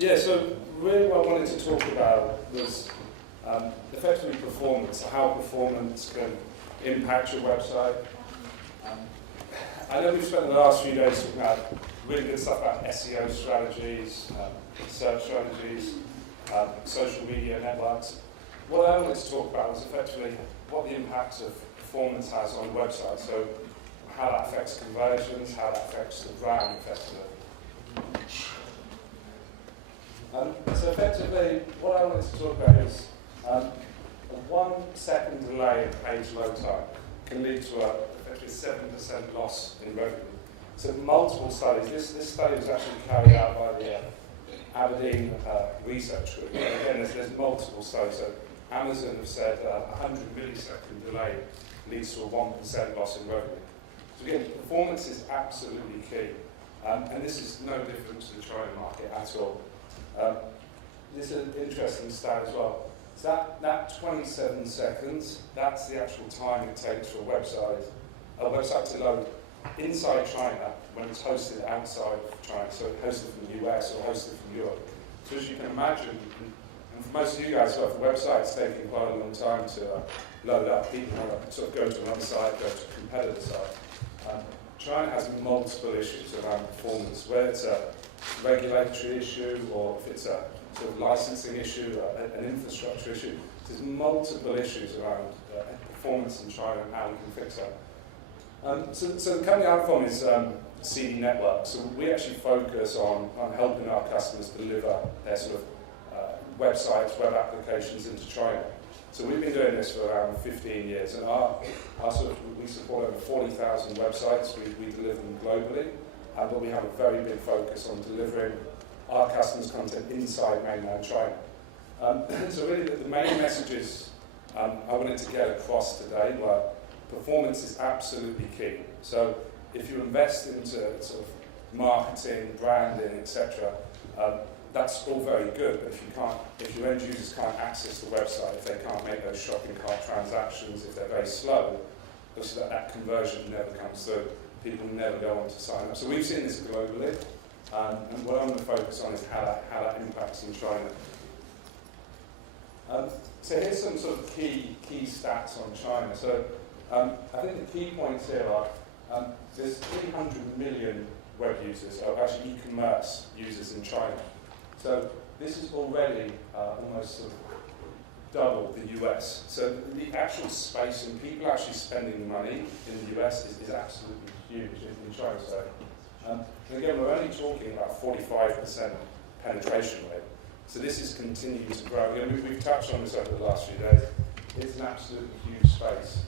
Yeah, so really what I wanted to talk about was effectively performance, how performance can impact your website. I know we've spent the last few days talking about really good stuff about SEO strategies, search strategies, social media networks. What I wanted to talk about was effectively what the impact of performance has on the website. So how that affects conversions, how that affects the brand effectively. So effectively, what I wanted to talk about is a 1 second delay in page load time can lead to effectively a 7% loss in revenue. So multiple studies. This study was actually carried out by the Aberdeen Research Group. And again, there's multiple studies. So Amazon have said 100 millisecond delay leads to a 1% loss in revenue. So again, performance is absolutely key. And this is no different to the China market at all. This is an interesting stat as well. So that 27 seconds, that's the actual time it takes for a website to load inside China when it's hosted outside of China. So it's hosted from the US or hosted from Europe. So as you can imagine, and for most of you guys, if the website's taking quite a long time to load up, people want to sort of go to another site, go to a competitor site. China has multiple issues around performance, whether it's a regulatory issue or if it's a sort of licensing issue, an infrastructure issue. There's multiple issues around performance in China and how we can fix that. So the company I'm from is CD Network. So we actually focus on helping our customers deliver their sort of websites, web applications into China. So we've been doing this for around 15 years, and we support over 40,000 websites. We deliver them globally, but we have a very big focus on delivering our customers' content inside mainland China. So really the main messages I wanted to get across today were performance is absolutely key. So if you invest into sort of marketing, branding, etc., that's all very good, but if your end users can't access the website, if they can't make those shopping cart transactions, if they're very slow, obviously that conversion never comes through. People never go on to sign up. So we've seen this globally, and what I'm going to focus on is how that impacts in China. So here's some sort of key stats on China. So I think the key points here are there's 300 million web users, or actually e-commerce users in China. So this is already almost sort of double the US. So the actual space and people actually spending money in the US is absolutely huge in China. So, and again, we're only talking about 45% penetration rate. So this is continuing to grow. Again, we've touched on this over the last few days. It's an absolutely huge space.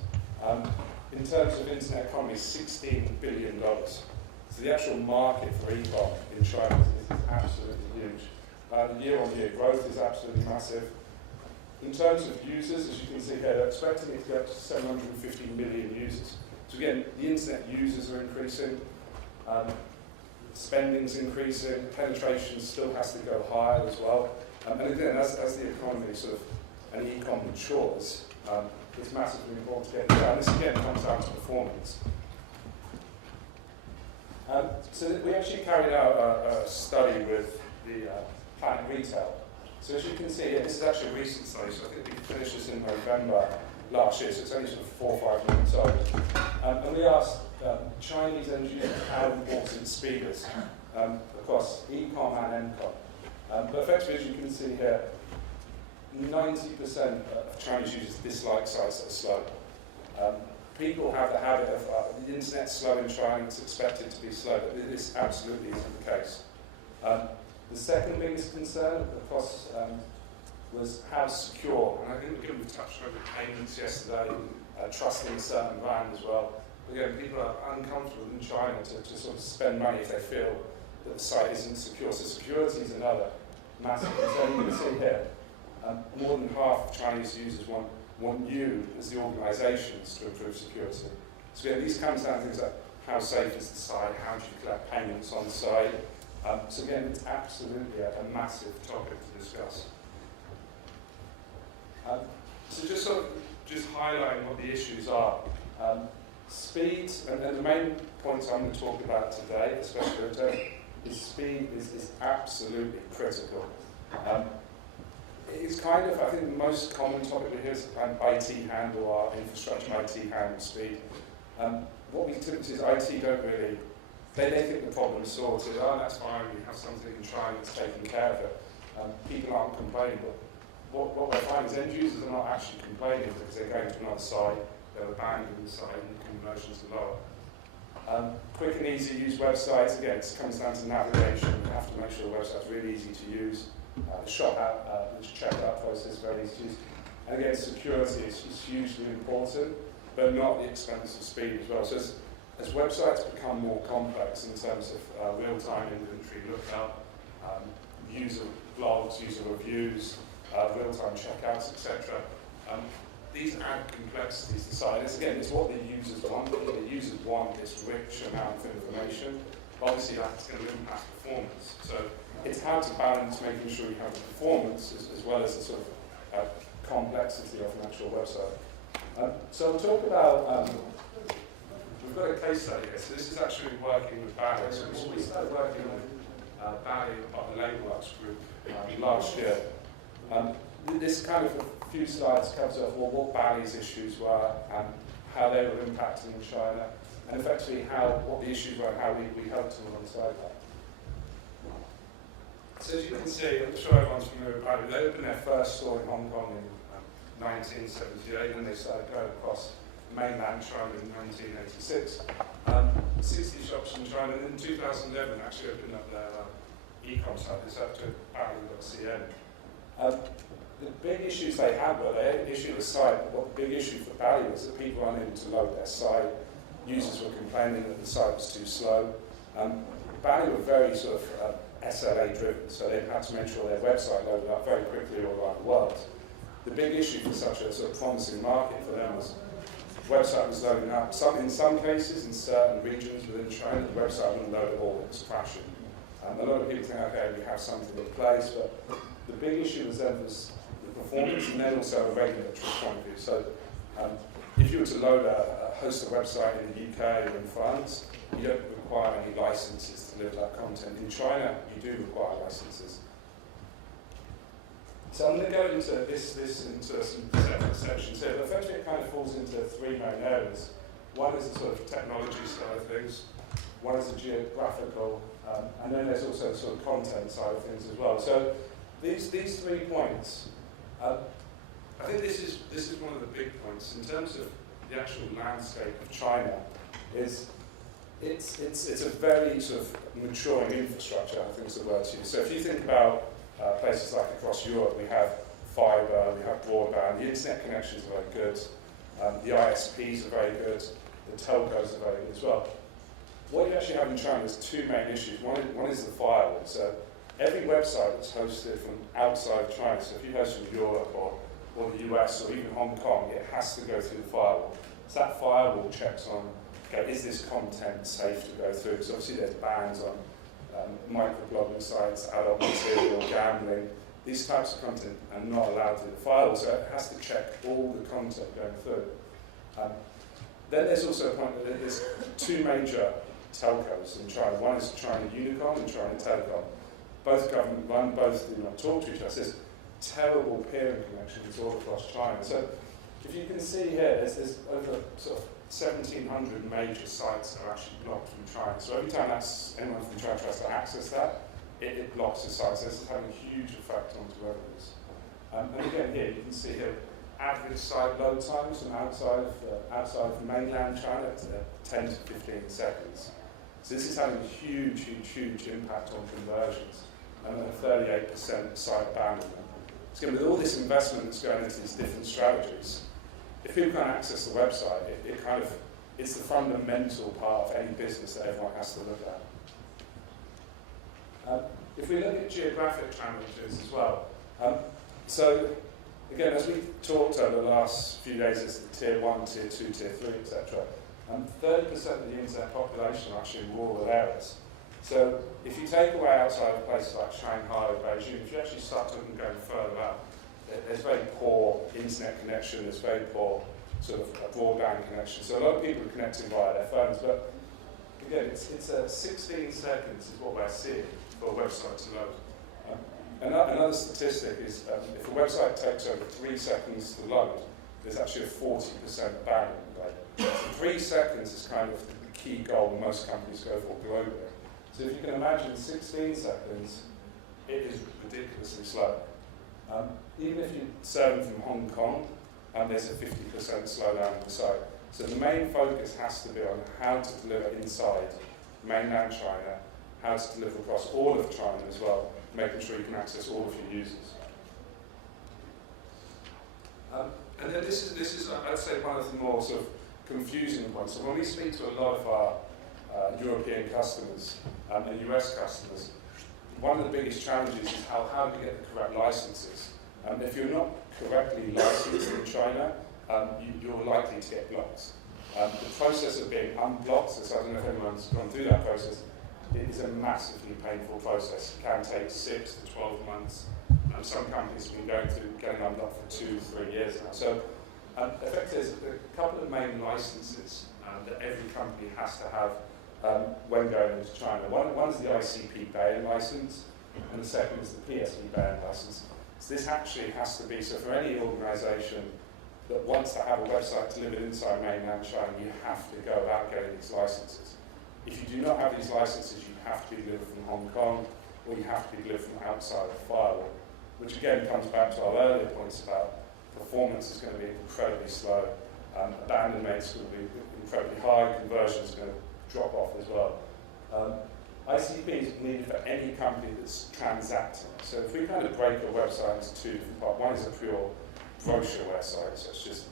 In terms of internet economy, $16 billion. So the actual market for e-com in China is absolutely huge. The year-on-year growth is absolutely massive. In terms of users, as you can see here, they're expecting it to get to 750 million users. So again, the internet users are increasing, spending's increasing, penetration still has to go higher as well. And again, as the economy sort of and e-com matures, it's massively important to get it down. This again comes down to performance. So we actually carried out a study with the Planet Retail. So as you can see here, this is actually a recent study, so I think we finished this in November last year, so it's only sort of 4 or 5 months old. And we asked Chinese end users how important speed is across e-com and m-com. But effectively, as you can see here, 90% of Chinese users dislike sites that are slow. People have the habit of the internet's slow in China, it's expected to be slow, but this absolutely isn't the case. The second biggest concern across was how secure, and I think we've touched over payments yesterday, trusting a certain brand as well. But again, people are uncomfortable in China to sort of spend money if they feel that the site isn't secure. So security is another massive concern. You can see here, more than half of Chinese users want you as the organisations to improve security. So again, these comes down to things like how safe is the site, how do you collect payments on the site. So again, it's absolutely a massive topic to discuss. So just highlighting what the issues are. Speed, and the main points I'm going to talk about today, especially is speed is absolutely critical. It's kind of, I think the most common topic we hear is IT handle, our infrastructure IT handle speed. What we typically see is IT don't really, they think the problem is sorted, oh that's fine, we have something in China that's taking care of it. People aren't complaining, but what we're finding is end users are not actually complaining because they're going to another site, they're abandoning the site and conversions are lower. Quick and easy to use websites, again, it comes down to navigation. You have to make sure the website's really easy to use. The checkout process is very easy to use. And again, security is hugely important, but not the expense of speed as well. So as websites become more complex in terms of real-time inventory lookup, user blogs, user reviews, real-time checkouts, etc. These add complexities to site. Again, it's what the users want. What the users want is rich amount of information. Obviously, that's going to impact performance. So it's how to balance making sure you have the performance as well as the sort of complexity of an actual website. So I'll talk about, we've got a case study here. So this is actually working with Bally. So we started working with Bally on the LabelWorks group last year. This kind of a few slides covers off what Bally's issues were and how they were impacting in China, and effectively what the issues were and how we helped them alongside that. So as you can see, I'm sure everyone's familiar with Bally. They opened their first store in Hong Kong in 1978, and they started going across mainland China in 1986. 60 shops in China, and in 2011 actually opened up their e-com site. It's up to bally.cn. The big issues they had were they issued a site, but what the big issue for Bally was that people were unable to load their site. Users were complaining that the site was too slow. Bally were very sort of SLA driven, so they had to make sure their website loaded up very quickly all around the world. The big issue for such a sort of promising market for them was the website was loading up. In some cases, in certain regions within China, the website wouldn't load at all, it was crashing. A lot of people think, okay, we have something in place, but the big issue was then was the performance and then also a regulatory point of view. So if you were to load host a website in the UK or in France, you don't require any licenses to deliver that content. In China, you do require licenses. So I'm going to go into this into some separate sections here, but effectively it kind of falls into three main areas. One is the sort of technology side of things, one is the geographical, and then there's also the sort of content side of things as well. So these 3 points, I think this is one of the big points in terms of the actual landscape of China. It's a very sort of maturing infrastructure, I think is the word to use. So if you think about places like across Europe, we have fibre, we have broadband, the internet connections are very good, the ISPs are very good, the telcos are very good as well. What you actually have in China is 2 main issues. One is the firewall. So every website that's hosted from outside of China, so if you host from Europe or the US or even Hong Kong, it has to go through the firewall. So that firewall checks on, okay, is this content safe to go through? Because obviously there's bans on microblogging sites, adult material, gambling. These types of content are not allowed through the firewall, so it has to check all the content going through. Then there's also a point that there's 2 major telcos in China. One is China Unicom and China Telecom. Both government run, both do not talk to each other. There's terrible peering connections all across China. So if you can see here, there's over sort of 1,700 major sites that are actually blocked from China. So every time anyone from China tries to access that, it blocks the site. So this is having a huge effect onto revenues. And again here, you can see here, average site load times from outside of mainland China to 10 to 15 seconds. So this is having a huge impact on conversions and a 38% site abandonment. So with all this investment that's going into these different strategies, if people can't access the website, it's the fundamental part of any business that everyone has to look at. If we look at geographic challenges as well, so again, as we've talked over the last few days, it's the tier 1, tier 2, tier 3, etc. 30% of the internet population are actually in rural areas. So if you take away outside of places like Shanghai or Beijing, if you actually start looking going further out, there's very poor internet connection, there's very poor sort of broadband connection. So a lot of people are connecting via their phones, but again, it's 16 seconds is what we're seeing for a website to load. Another statistic is if a website takes over 3 seconds to load, there's actually a 40% bounce rate. 3 seconds is kind of the key goal most companies go for globally. So if you can imagine 16 seconds, it is ridiculously slow. Even if you serve from Hong Kong, there's a 50% slowdown on the site. So the main focus has to be on how to deliver inside mainland China, how to deliver across all of China as well, making sure you can access all of your users. And then this is, I'd say, one of the more sort of confusing points. So when we speak to a lot of our European customers and US customers, one of the biggest challenges is how do you get the correct licenses. If you're not correctly licensed in China, you're likely to get blocked. The process of being unblocked, so I don't know if anyone's gone through that process, it is a massively painful process. It can take 6 to 12 months. Some companies have been going through getting unblocked for 2 to 3 years now. So effectively, there's a couple of main licenses that every company has to have when going into China. One is the ICP ban license, and the second is the PSB ban license. So this actually has to be, so for any organisation that wants to have a website delivered inside mainland China, you have to go about getting these licenses. If you do not have these licenses, you have to be delivered from Hong Kong, or you have to be delivered from outside the firewall, which again comes back to our earlier points about performance is going to be incredibly slow, abandon rates are going to be incredibly high, conversion is going to drop off as well. ICP is needed for any company that's transacting. So if we kind of break a website into 2 different parts, one is a pure brochure website, so it's just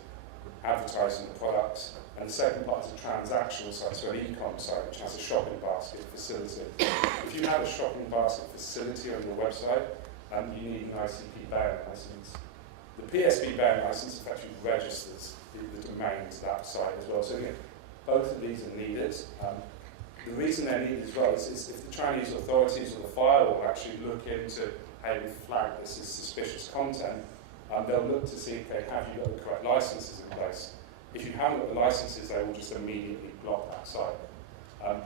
advertising the products, and the second part is a transactional site, so an e-com site which has a shopping basket facility. If you have a shopping basket facility on your website, you need an ICP ban license. The PSB ban license effectively registers the domain to that site as well. So again, both of these are needed. The reason they're needed as well is if the Chinese authorities or the firewall actually look into, hey, we flag this as suspicious content, they'll look to see, okay, have you got the correct licenses in place? If you haven't got the licenses, they will just immediately block that site.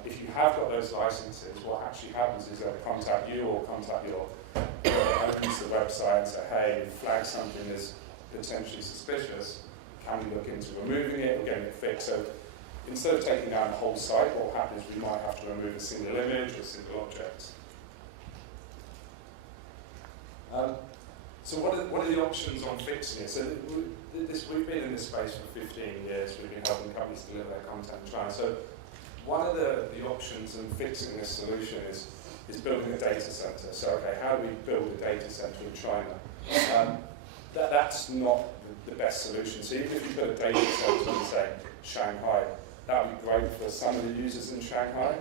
If you have got those licenses, what actually happens is they'll contact you or contact your opens the website and say, hey, you flagged something as potentially suspicious, can we look into removing it or getting it fixed? So instead of taking down the whole site, what happens, we might have to remove a single image or a single object. So what are the options on fixing it? So we've been in this space for 15 years. We've been helping companies deliver their content in China. So one of the options in fixing this solution is building a data center. So okay, how do we build a data center in China? That's not the best solution. So even if you put a data center in, say, Shanghai, that would be great for some of the users in Shanghai,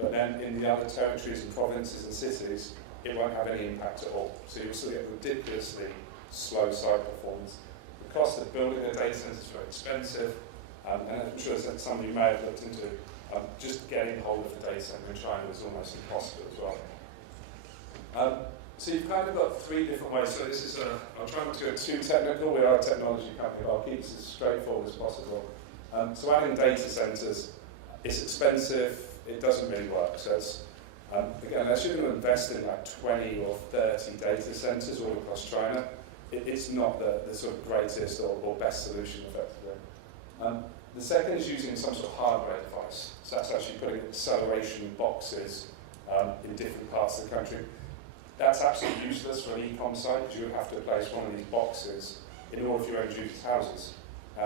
but then in the other territories and provinces and cities, it won't have any impact at all. So you'll still get ridiculously slow site performance. The cost of building a data center is very expensive, and I'm sure that some of you may have looked into just getting hold of the data center in China is almost impossible as well. So you've kind of got 3 different ways. So this is I'll try not to go too technical. We are a technology company, but I'll keep this as straightforward as possible. So adding data centers, it's expensive, it doesn't really work. So it's, again, unless you're going to invest in like 20 or 30 data centers all across China, it's not the sort of greatest or best solution effectively. The second is using some sort of hardware device. So that's actually putting acceleration boxes in different parts of the country. That's absolutely useless for an e-com site because you would have to place one of these boxes in all of your end users' houses.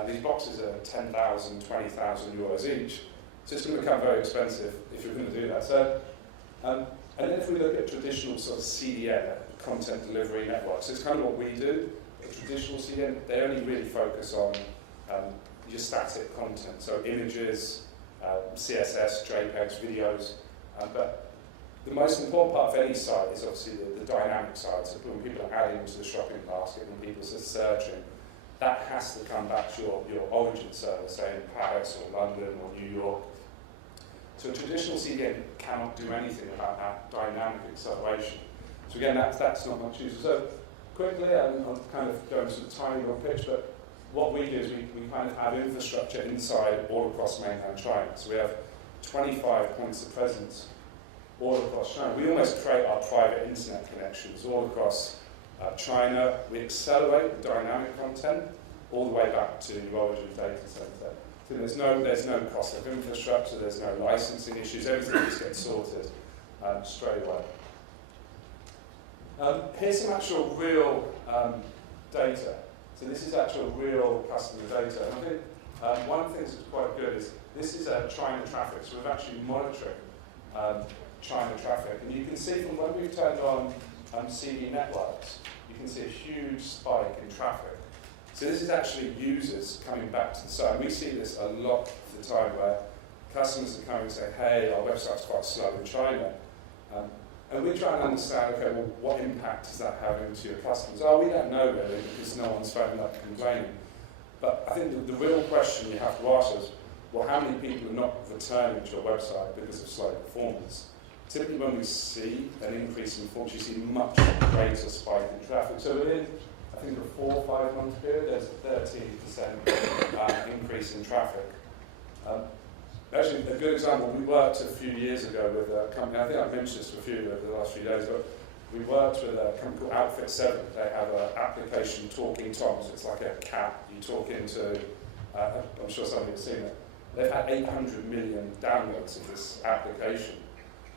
These boxes are 10,000, 20,000 euros each, so it's going to become very expensive if you're going to do that. So, and then if we look at traditional sort of CDN, content delivery networks, it's kind of what we do. A traditional CDN, they only really focus on your static content, so images, CSS, JPEGs, videos, but the most important part of any site is obviously the dynamic side. So when people are adding to the shopping basket, when people are searching, that has to come back to your origin server, say in Paris or London or New York. So a traditional CDN cannot do anything about that dynamic acceleration. So again, that's not much use. So quickly, I'll kind of go into the tiny little pitch, but what we do is we kind of have infrastructure inside all across mainland China. So we have 25 points of presence all across China. We almost create our private internet connections all across China. We accelerate the dynamic content all the way back to your origin data center. So there's no cost of infrastructure, there's no licensing issues, everything just gets sorted straight away. Here's some actual real data. So this is actual real customer data. And I think one of the things that's quite good is this is China traffic. So we're actually monitoring China traffic. And you can see from when we've turned on CD networks, you can see a huge spike in traffic. So this is actually users coming back to the site. And we see this a lot of the time where customers are coming and say, hey, our website's quite slow in China. And we try and understand, okay, well, what impact is that having to your customers? Oh, we don't know really, because no one's phoning up complaining. But I think the real question you have to ask is, well, how many people are not returning to your website because of slow performance? Typically when we see an increase in performance, you see much greater spike in traffic. So within, I think, a 4 or 5 month period, there's a 13% increase in traffic. Actually, a good example, we worked a few years ago with a company, I think I've mentioned this to a few over the last few days, but we worked with a company called Outfit 7. They have an application, Talking Toms. It's like a cat you talk into. I'm sure some of you have seen it. They've had 800 million downloads of this application.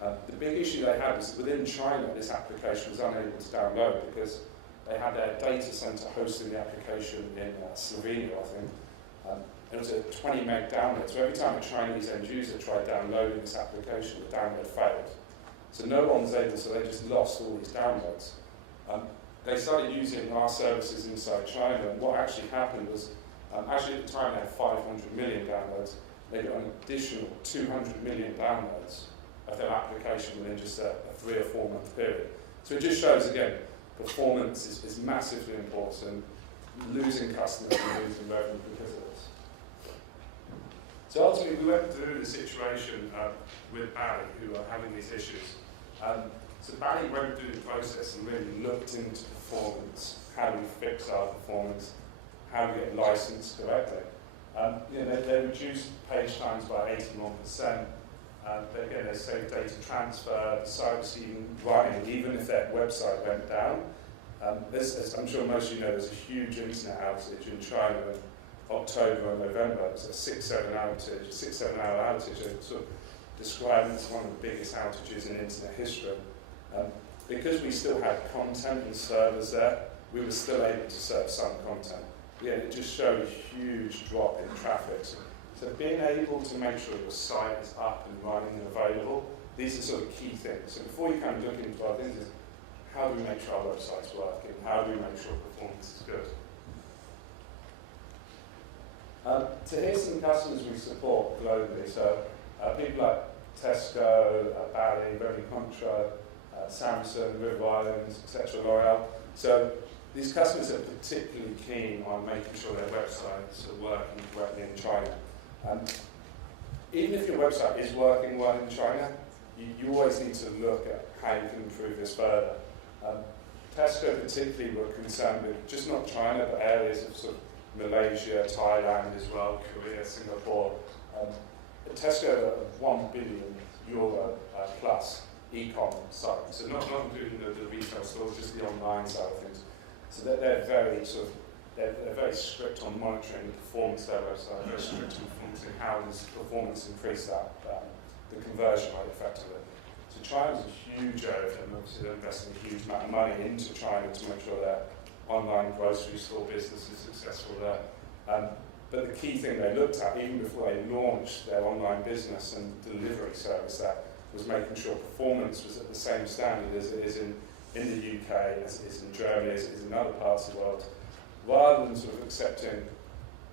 The big issue they had was that within China, this application was unable to download because they had their data center hosting the application in Slovenia, I think. It was a 20 meg download, so every time a Chinese end user tried downloading this application, the download failed. So no one was able, so they just lost all these downloads. They started using our services inside China, and what actually happened was, actually at the time they had 500 million downloads, they got an additional 200 million downloads of their application within just a 3 or 4 month period. So it just shows, again, performance is massively important, losing customers and losing revenue because of this. So ultimately, we went through the situation with Barry, who are having these issues. So Barry went through the process and really looked into performance. How do we fix our performance? How do we get licensed correctly? They reduced page times by 81%. Again, they saved data transfer. The site was even running, even if their website went down. As I'm sure most of you know, there's a huge internet outage in China. October and November, it was a 6-7 hour outage. It's sort of described as one of the biggest outages in internet history. Because we still had content and servers there, we were still able to serve some content. Yeah, it just showed a huge drop in traffic. So being able to make sure your site is up and running and available, these are sort of key things. So before you kind of look into our things, how do we make sure our website's working? How do we make sure performance is good? So here's some customers we support globally. So people like Tesco, Bally, Very Contra, Samsung, River Islands, etc., L'Oreal. So these customers are particularly keen on making sure their websites are working correctly in China. Even if your website is working well in China, you always need to look at how you can improve this further. Tesco particularly were concerned with just not China, but areas of sort of Malaysia, Thailand as well, Korea, Singapore. Tesco a €1 billion plus e-com site, so not including the retail stores, just the online side of things. So they're very very strict on monitoring the performance of their website, very strict on monitoring how does performance increase that the conversion rate effectively. So China's a huge area, and obviously they're investing a huge amount of money into China to make sure their online grocery store business is successful there. But the key thing they looked at, even before they launched their online business and delivery service there, was making sure performance was at the same standard as it is in the UK, as it is in Germany, as it is in other parts of the world. Rather than sort of accepting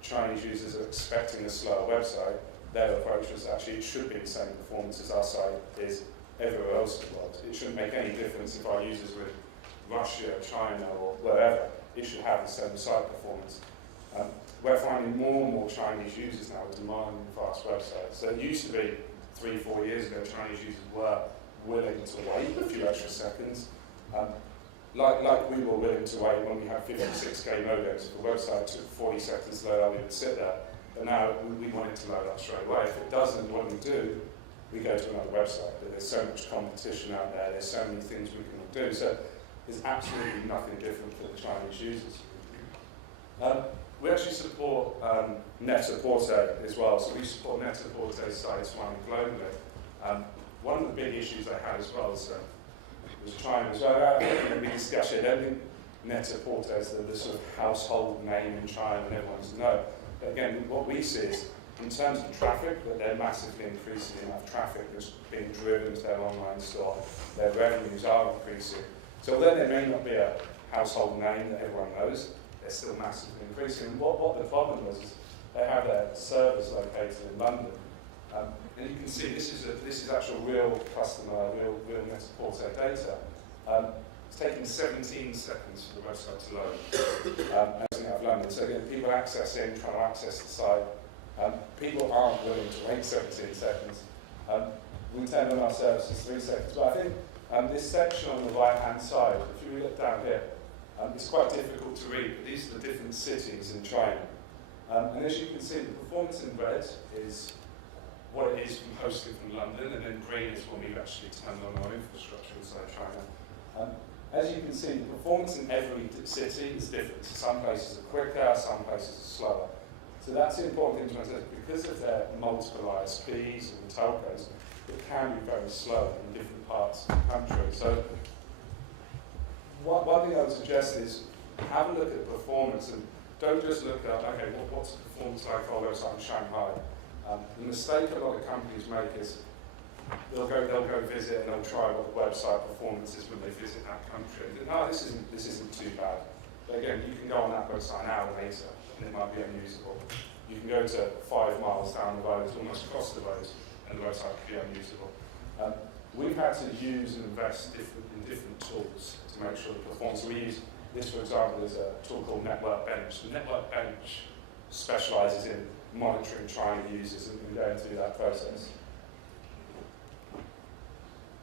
Chinese users are expecting a slower website, their approach was actually it should be the same performance as our site is everywhere else in the world. It shouldn't make any difference if our users were in Russia, China, or wherever. It should have the same site performance. We're finding more and more Chinese users now demanding fast websites. So it used to be 3-4 years ago, Chinese users were willing to wait a few extra seconds. Like we were willing to wait when we had 56k modems. If the website took 40 seconds to load up, we would sit there. But now we want it to load up straight away. If it doesn't, what do we do? we go to another website. There's so much competition out there, there's so many things we can do. So there's absolutely nothing different for the Chinese users. We actually support Net-a-Porter as well, so we support Net-a-Porter sites running globally. One of the big issues they had as well was China as well. We discussed it. I don't think Net-a-Porter is the sort of household name in China and everyone's know. But again, what we see is, in terms of traffic, that they're massively increasing the amount of traffic that's being driven to their online store. Their revenues are increasing. So although they may not be a household name that everyone knows, they're still massively increasing. And what the problem was is they have their servers located in London. And you can see this is actual real customer, real Net-a-Porter data. It's taking 17 seconds for the website to load, out of London. So again, people trying to access the site. People aren't willing to wait 17 seconds. We turn on our services 3 seconds. But I think this section on the right-hand side, if you look down here, it's quite difficult to read, but these are the different cities in China. And as you can see, the performance in red is what it is from hosting from London, and then green is when we've actually turned on our infrastructure inside China. As you can see, the performance in every city is different. Some places are quicker, some places are slower. So that's the important thing to understand. Because of their multiple ISPs and the telcos, it can be very slow in different parts of the country. So one thing I would suggest is have a look at performance and don't just look at, okay, what's the performance like for our website in Shanghai? The mistake a lot of companies make is they'll go visit and they'll try what the website performance is when they visit that country. And think, no, this isn't too bad. But again, you can go on that website an hour later and it might be unusable. You can go to 5 miles down the road, almost across the road, and the website can be unusable. We've had to use and invest in different tools to make sure the performance. We use this, for example, is a tool called Network Bench. The Network Bench specialises in monitoring China users and going through that process.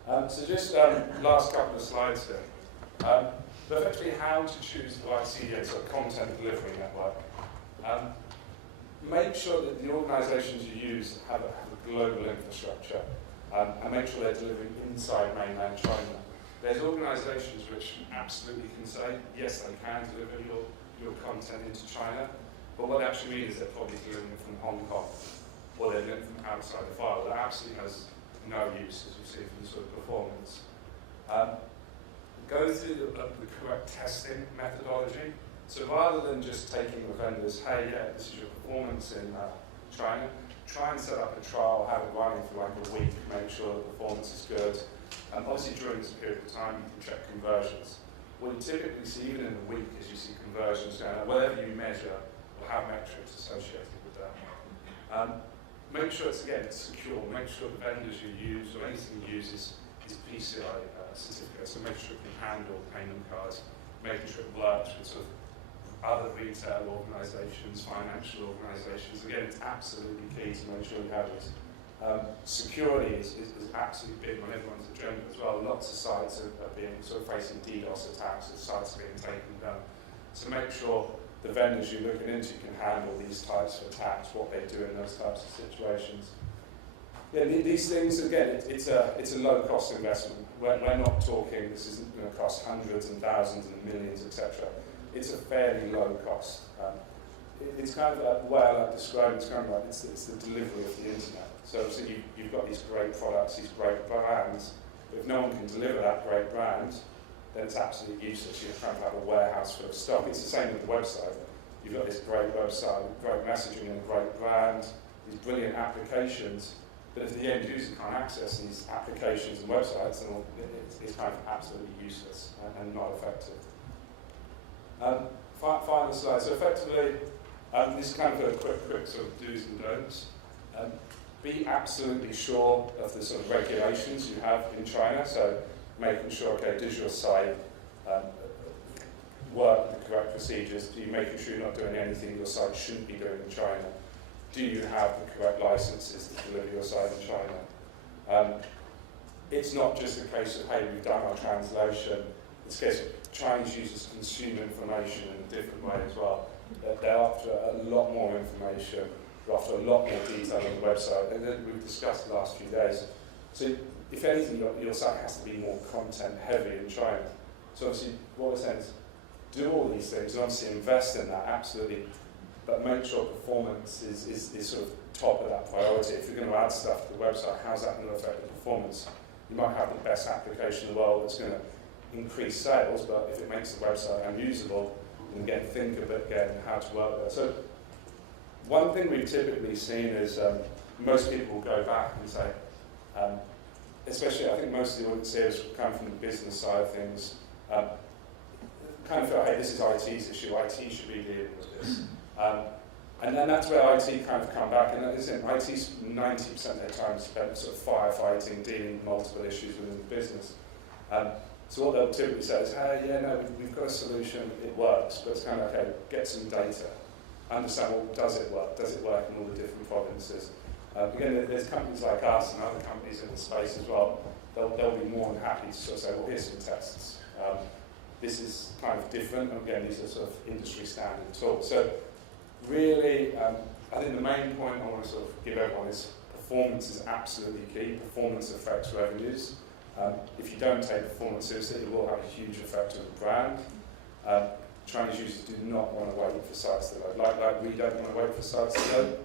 So just last couple of slides here. But effectively how to choose the right CDN, so content delivery network. Make sure that the organisations you use have a global infrastructure and make sure they're delivering inside mainland China. There's organisations which absolutely can say, yes, they can deliver your content into China, but what they actually mean is they're probably delivering it from Hong Kong, or they're doing it from outside the file. That absolutely has no use, as you see from the sort of performance. Go through the correct testing methodology. So rather than just taking the vendors, hey, yeah, this is your performance in China, try and set up a trial, have it running for like a week, make sure the performance is good. And obviously during this period of time, you can check conversions. What you typically see, even in a week, is you see conversions going up. Whatever you measure will have metrics associated with that. Make sure it's secure. Make sure the vendors you use or anything you use is PCI certificate. So make sure it can handle payment cards, making sure it works with sort of other retail organisations, financial organisations. Again, it's absolutely key to make sure you have this. Security is absolutely big on everyone's agenda as well. Lots of sites are being sort of facing DDoS attacks, as sites are being taken down. So make sure the vendors you're looking into can handle these types of attacks, what they do in those types of situations. Yeah, these things, again, it's a low-cost investment. We're not talking, this isn't going to cost hundreds and thousands and millions, etc. It's a fairly low cost. It's kind of like the way I like to describe it, it's kind of like it's the delivery of the internet. So you've got these great products, these great brands, but if no one can deliver that great brand, then it's absolutely useless. You're trying to have a warehouse full of stock. It's the same with the website. You've got this great website, great messaging and a great brand, these brilliant applications, but if the end user can't access these applications and websites, then it's kind of absolutely useless and not effective. Final slide. So effectively, this is kind of a quick sort of do's and don'ts. Be absolutely sure of the sort of regulations you have in China. So making sure, okay, does your site work with the correct procedures? Are you making sure you're not doing anything your site shouldn't be doing in China? Do you have the correct licenses to deliver your site in China? It's not just a case of, hey, we've done our translation. It's a case of Chinese users consume information in a different way as well. They're after a lot more information we're after a lot more detail on the website, and then we've discussed the last few days. So if anything, your site has to be more content heavy in China. So obviously what we're saying is do all these things and obviously invest in that, absolutely, but make sure performance is sort of top of that priority. If you're going to add stuff to the website, how's that going to affect the performance? You might have the best application in the world that's going to increase sales, but if it makes the website unusable, then again, think a bit again how to work there. So one thing we've typically seen is most people will go back and say, especially I think most of the audience here come from the business side of things, kind of feel, hey, this is IT's issue, IT should be dealing with this. And then that's where IT kind of come back, and that is it. IT's 90% of their time spent sort of firefighting, dealing with multiple issues within the business. So what they'll typically say is, hey, yeah, no, we've got a solution, it works, but it's kind of, okay, get some data. Understand, well, does it work? Does it work in all the different provinces? Again, there's companies like us and other companies in the space as well. They'll be more than happy to sort of say, well, here's some tests. This is kind of different. And again, these are sort of industry standard tools. So really, I think the main point I want to sort of give everyone is performance is absolutely key. Performance affects revenues. If you don't take performance seriously, it will have a huge effect on the brand. Chinese users do not want to wait for sites to load. Like we don't want to wait for sites to load.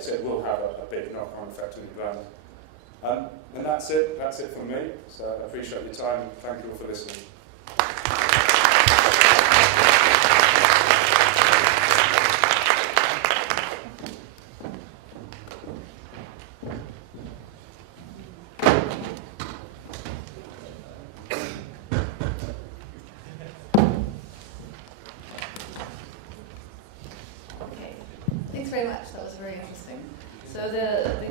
So it will have a big knock-on effect on the brand. And that's it. That's it from me. So I appreciate your time and thank you all for listening. Thanks very much. That was very interesting. So the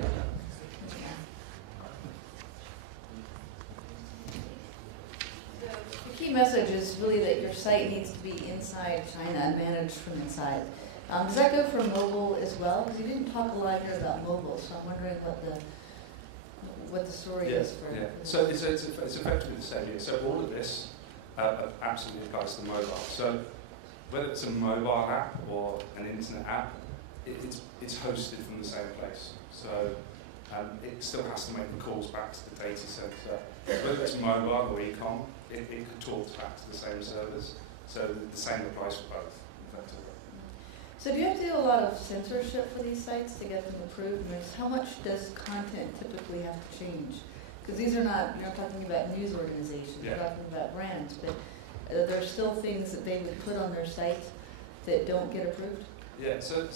key message is really that your site needs to be inside China and managed from inside. Does that go for mobile as well? Because you didn't talk a lot here about mobile, so I'm wondering what the story is for. Yeah. So it's effectively the same here. So all of this absolutely applies to mobile. So whether it's a mobile app or an internet app, it's hosted from the same place. So it still has to make the calls back to the data center. Whether it's mobile or e-com, it could talk back to the same servers. So the same applies for both, effectively. So do you have to do a lot of censorship for these sites to get them approved? And how much does content typically have to change? Because these are not, you're not talking about news organizations, you're talking about brands, but there are still things that they would put on their sites that don't get approved? Yeah, so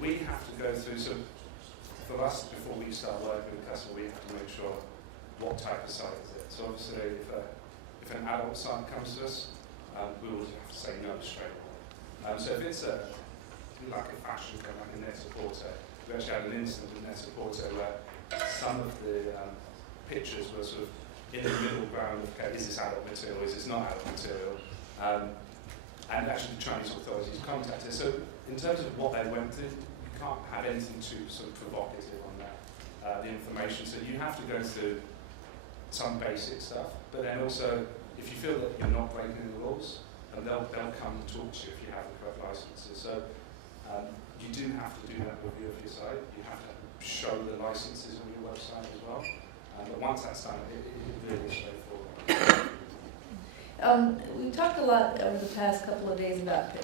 we have to go through, so for us, before we start working with a customer, we have to make sure what type of site is it. So obviously, if an adult site comes to us, we will have to say no straight away. So if it's like a fashion film, like a Net-a-Porter, we actually had an incident with Net-a-Porter where some of the pictures were sort of in the middle ground of, okay, is this adult material, is this not adult material? And actually the Chinese authorities contacted us. So in terms of what they went through, you can't have anything too sort of provocative on that, the information. So you have to go through some basic stuff, but then also, if you feel that you're not breaking the rules, they'll come and talk to you if you have the correct licenses. So you do have to do that review of your site. You have to show the licenses on your website as well. But once that's done, it really is straightforward. We talked a lot over the past couple of days about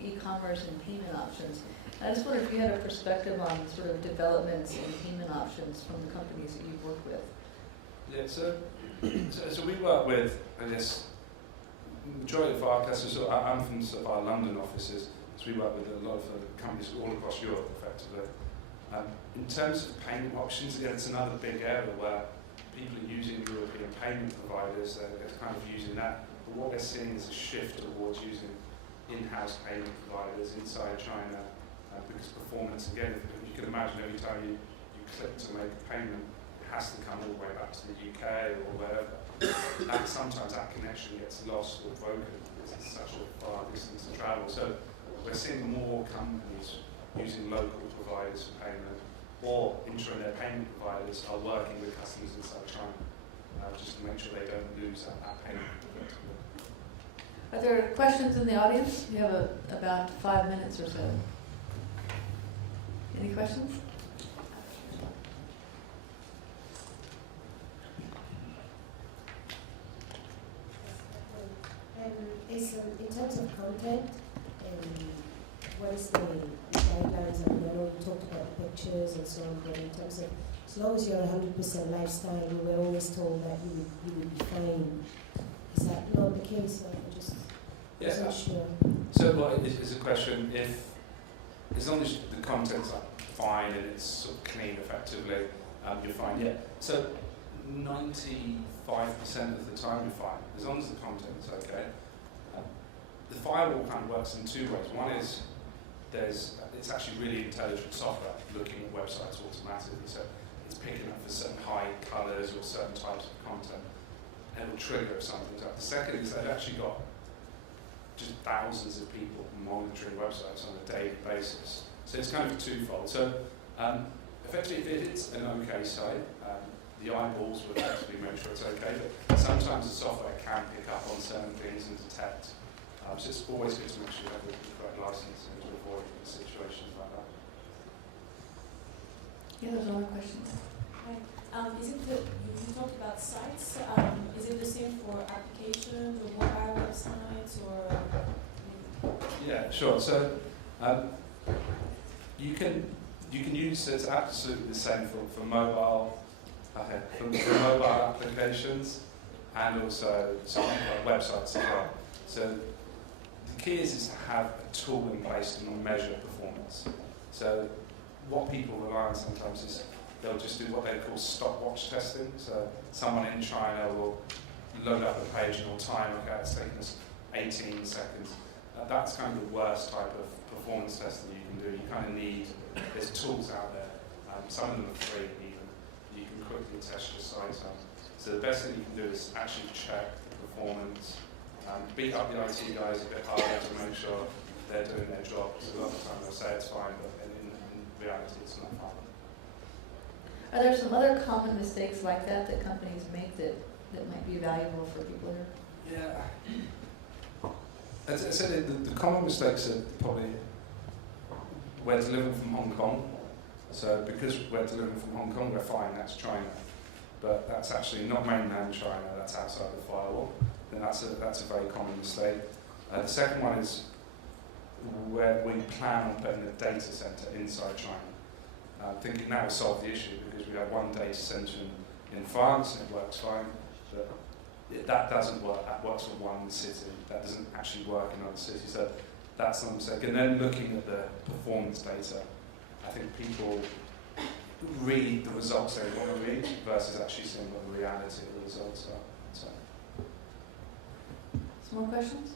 e-commerce and payment options. I just wonder if you had a perspective on sort of developments in payment options from the companies that you've worked with. Yeah, so we work with, I guess, the majority of our customers, so I'm from sort of our London offices, so we work with a lot of companies all across Europe, effectively. In terms of payment options, again, it's another big area where people are using European payment providers, they're kind of using that, but what they're seeing is a shift towards using in-house payment providers inside China, because performance, again, you can imagine every time you click to make a payment, it has to come all the way back to the UK or wherever. And sometimes that connection gets lost or broken because it's such a far distance to travel. So we're seeing more companies using local providers for payment, or intranet payment providers are working with customers inside China, just to make sure they don't lose that payment. Are there questions in the audience? You have about 5 minutes or so. Any questions? In terms of content, what is the guidelines? I mean, I know you talked about the pictures and so on, but in terms of, as long as you're 100% lifestyle, we were always told that you would be fine. Is that not the case? I just wasn't sure. So what is a question, if, as long as the content's like fine and it's sort of clean effectively, you're fine. Yeah. So 95% of the time you're fine, as long as the content's okay. The firewall kind of works in two ways. One is it's actually really intelligent software looking at websites automatically, so it's picking up for certain high colours or certain types of content, and it'll trigger if something's up. The second is they've actually got just thousands of people monitoring websites on a daily basis. So it's kind of twofold. So effectively, if it's an okay site, the eyeballs will actually make sure it's okay, but sometimes the software can pick up on certain things and detect. So it's always good to make sure you have the correct licensing to avoid situations like that. Yeah, there's another question. Hi. Is it you talked about sites? Is it the same for applications or mobile websites or? Yeah, sure. So you can use it's absolutely the same for mobile for mobile applications and also some websites as well. So the key is to have a tool in place to measure performance. So what people rely on sometimes is they'll just do what they call stopwatch testing. So someone in China will load up a page and will time, okay, it's taking us 18 seconds. That's kind of the worst type of performance test that you can do. You kind of need, there's tools out there, some of them are free even, you can quickly test your site on. So the best thing you can do is actually check the performance, beat up the IT guys a bit harder to make sure they're doing their job. Because a lot of the time they'll say it's fine, but in reality it's not fine. Are there some other common mistakes like that that companies make that might be valuable for people here? Yeah. As I said, the common mistakes are probably we're delivering from Hong Kong. So because we're delivering from Hong Kong, we're fine, that's China. But that's actually not mainland China, that's outside the firewall. Then that's a very common mistake. The second one is where we plan on putting a data center inside China. Thinking that will solve the issue because we have one data center in France and it works fine. But that doesn't work. That works for one city. That doesn't actually work in other cities. So that's not a mistake. And then looking at the performance data, I think people read the results they want to read versus actually seeing what the reality of the results are. So. Some more questions?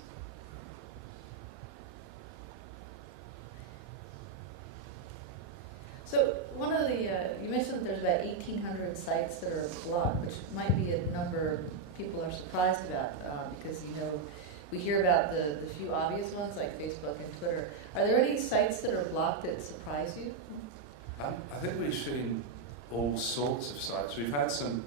So one of the, you mentioned that there's about 1,800 sites that are blocked, which might be a number people are surprised about because, you know, we hear about the few obvious ones like Facebook and Twitter. Are there any sites that are blocked that surprise you? I think we've seen all sorts of sites. We've had some,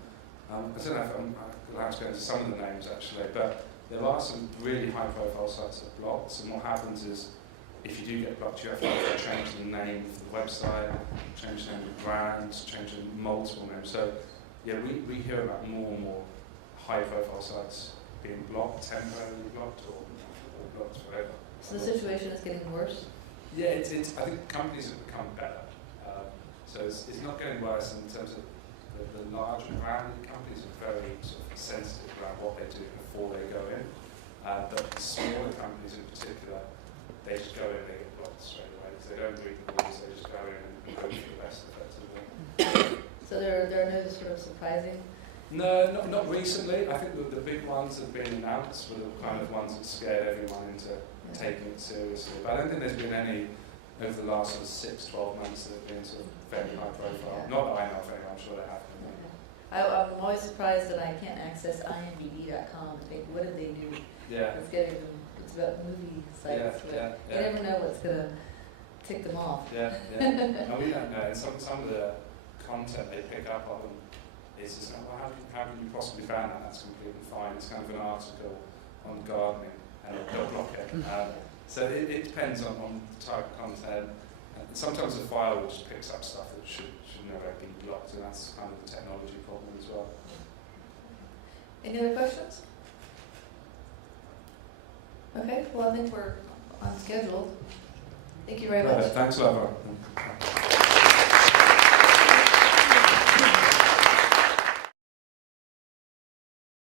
I don't know if I'm allowed to go into some of the names actually, but there are some really high profile sites that are blocked, and what happens is if you do get blocked, you have to change the name of the website, change the name of the brand, change the multiple names. So yeah, we hear about more and more high profile sites being blocked, temporarily blocked, or blocked forever. So the situation is getting worse? Yeah, I think companies have become better. So it's not getting worse in terms of the larger branded companies are very sort of sensitive around what they do before they go in. But the smaller companies in particular, they just go in, they get blocked straight away. Because they don't read the rules, they just go in and hope for the best effectively. So there are no sort of surprising? No, not recently. I think the big ones that have been announced were the kind of ones that scared everyone into taking it seriously. But I don't think there's been any over the last sort of 6-12 months that have been sort of very high profile. Yeah. Not that I know of any, I'm sure they have been. I'm always surprised that I can't access IMDb.com to think, what did they do? Yeah. It's about movie sites. Yeah. You never know what's going to tick them off. Yeah. No, we don't know. And some of the content they pick up on is just, well, how can you possibly ban that? That's completely fine. It's kind of an article on gardening and they'll block it. So it depends on the type of content. sometimes a file just picks up stuff that should never be blocked, and that's kind of the technology problem as well. Any other questions? Okay, well, I think we're on schedule. Thank you very much. Thanks a lot.